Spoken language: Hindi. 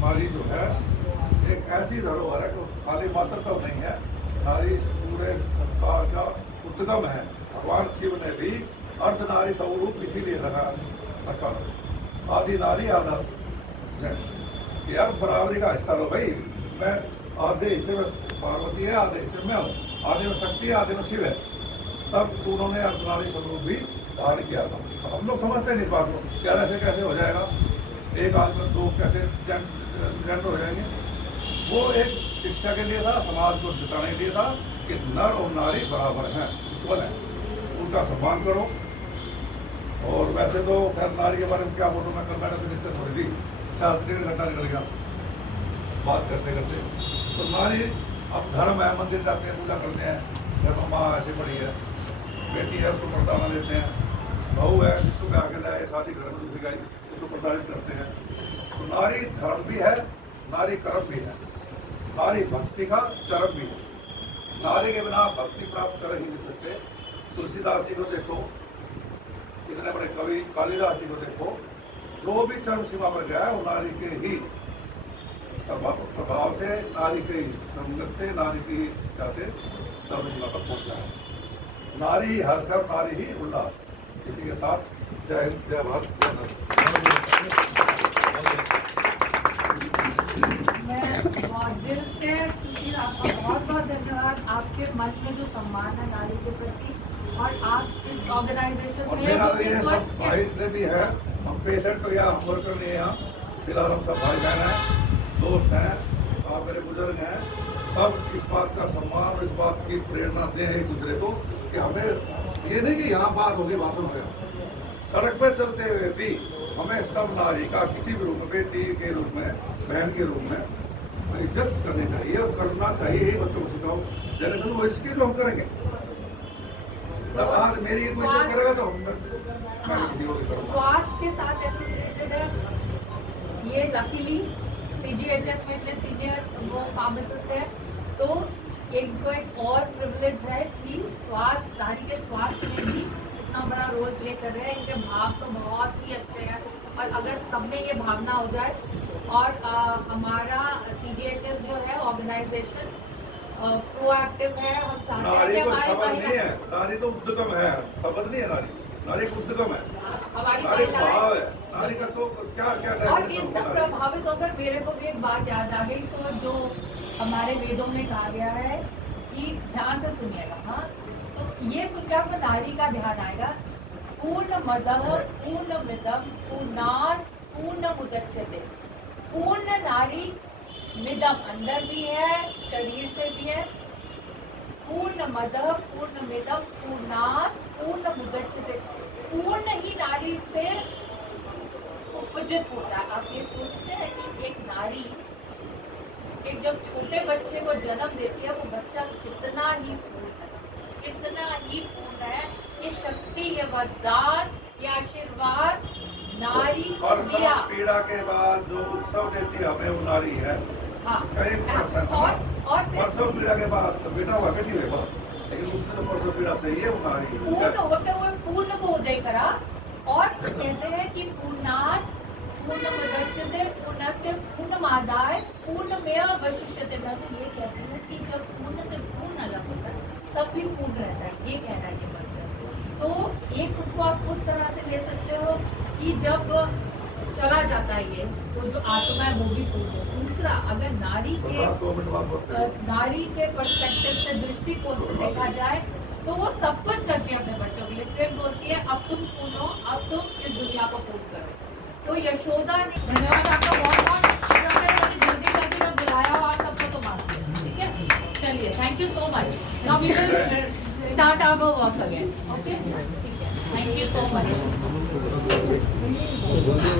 हमारी जो है एक ऐसी धरोहर है कि खाली मातृत्व नहीं है, नारी पूरे संसार का उद्गम है। भगवान शिव ने भी अर्धनारी स्वरूप इसीलिए रखा रखा आदि नारी आधा यार बराबरी का हिस्सा लो भाई। मैं आधे हिस्से में पार्वती है, आधे हिस्से में हूँ, आधे में शक्ति है, आधे में शिव है। तब उन्होंने अर्धनारी स्वरूप भी धारण किया था। हम लोग समझते नहीं इस बात को, क्या ऐसे कैसे हो जाएगा, एक आदमी दो कैसे जेंडर हो जाएंगे। वो एक शिक्षा के लिए था, समाज को सिखाने के लिए था कि नर और नारी बराबर हैं, इक्वल है, उनका सम्मान करो। और वैसे तो खैर नारी के बारे में क्या बोलूँ मैं, कल मैंने से डिस्कस हो रही थी, शायद 1.5 घंटा निकल गया बात करते करते। तो नारी अब धर्म है, मंदिर जाते हैं, पूजा करते हैं, घर में माँ ऐसी पड़ी है, बेटी है उसको प्रताड़ना देते हैं, बहू है जिसको ब्याह के लाए शादी घर में दूसरी गाई उसको प्रताड़ित करते हैं। तो नारी धर्म भी है, नारी कर्म भी है, नारी भक्ति का चरम भी है। नारी के बिना भक्ति प्राप्त कर ही नहीं सकते। तुलसीदास जी को देखो, इतने बड़े कवि कालिदास जी को देखो, जो भी चरम सीमा पर गया है वो नारी के ही स्वभाव से, नारी के ही संगत से, नारी की शिक्षा से चरम सीमा पर पहुंचा है। नारी हर घर, नारी ही उल्लास। इसी के साथ जय हिंद, जय भारत, जय मैं बहुत दिल से आपका बहुत बहुत धन्यवाद। आपके मन में जो सम्मान है नारी के प्रति, और आप इस ऑर्गेनाइजेशन में भाई से भी है, हम पेशेंट तो या हम वर्कर नहीं है यहाँ, फिलहाल हम सब भाई बहन हैं, दोस्त हैं, आप मेरे बुजुर्ग हैं, सब इस बात का सम्मान और इस बात की प्रेरणा दें एक दूसरे को कि हमें ये नहीं कि यहाँ बात होगी भाषण हो गया, सड़क पर चलते हुए भी हमें सब नारी का किसी भी रूप में, बेटी के रूप में, बहन के रूप में इज्जत करनी चाहिए और करना चाहिए ही। बच्चों को सिखाओ, जनरेशन वो इसकी जो हम करेंगे तब आज मेरी कोई इज्जत करेगा तो हम स्वास्थ्य के साथ एसोसिएटेड है ये। लकीली CGHS में इतने सीनियर वो फार्मासिस्ट है, तो इनको एक और प्रिविलेज है कि स्वास्थ्य, नारी के स्वास्थ्य में भी इतना बड़ा रोल प्ले कर रहे हैं। इनके भाव तो बहुत ही अच्छे हैं, और अगर सब में ये भावना हो जाए, और हमारा CGHS जो है ऑर्गेनाइजेशन प्रोएक्टिव है, हम चाहते हैं कि हमारी महिला, नारी तो उद्यम है, शब्द नहीं है, नारी उद्यम है, हमारी नारी भाव है, नारी का तो क्या क्या और इन सब प्रभावित होकर मेरे को भी एक बात याद आ गई। तो जो हमारे वेदों में कहा गया है कि ध्यान से सुनिएगा, हाँ, तो ये सुनकर आपको नारी का ध्यान आएगा। पूर्ण मदः पूर्ण मिदम पूर्णात् पूर्णमुदच्यते। पूर्ण नारी, मिदम अंदर भी है, शरीर से भी है, पूर्ण मदः पूर्ण मिदम पूर्णात् पूर्णमुदच्यते। पूर्ण ही नारी से उपजित होता है। आप ये सोचते हैं कि एक नारी एक जब छोटे बच्चे को जन्म देती है, वो बच्चा कितना ही पूर्ण है, कितना ही पूर्ण है। ये शक्ति, ये वरदान, ये आशीर्वाद नारी को दिया। पीड़ा के बाद जो उत्सव देती है हमें वो नारी है। हाँ, और परसों पीड़ा के बाद तो बेटा हुआ बेटी हुआ, लेकिन उसने तो परसों पीड़ा से ही है वो नारी पूर्ण होते हुए पूर्ण को उदय करा। और कहते हैं कि पूर्णात् पूर्णमुदच्यते, पूर्णस्य पूर्णमादाय पूर्णमेव अवशिष्यते। मैं तो ये कहती हूँ कि जब पूर्ण से पूर्ण अलग होता है तब भी पूर्ण रहता है, ये कहना है ये मंत्र। तो एक उसको आप उस तरह से ले सकते हो कि जब चला जाता है ये, तो जो आत्मा है वो भी पूर्ण है। दूसरा, अगर नारी के पर्सपेक्टिव से, दृष्टिकोण से देखा जाए, तो वो सब कुछ करती है अपने बच्चों के लिए। फिर बोलती है अब तुम पूर्ण हो, अब तुम इस दुनिया को पूर्ण करो। तो यशोदा ने, धन्यवाद आपका बहुत बहुत, जल्दी जल्दी में बुलाया हो आप सबको तो मानते हैं, ठीक है। चलिए, thank you so much. Now we will start our work again, okay, ठीक है, थैंक यू सो मच।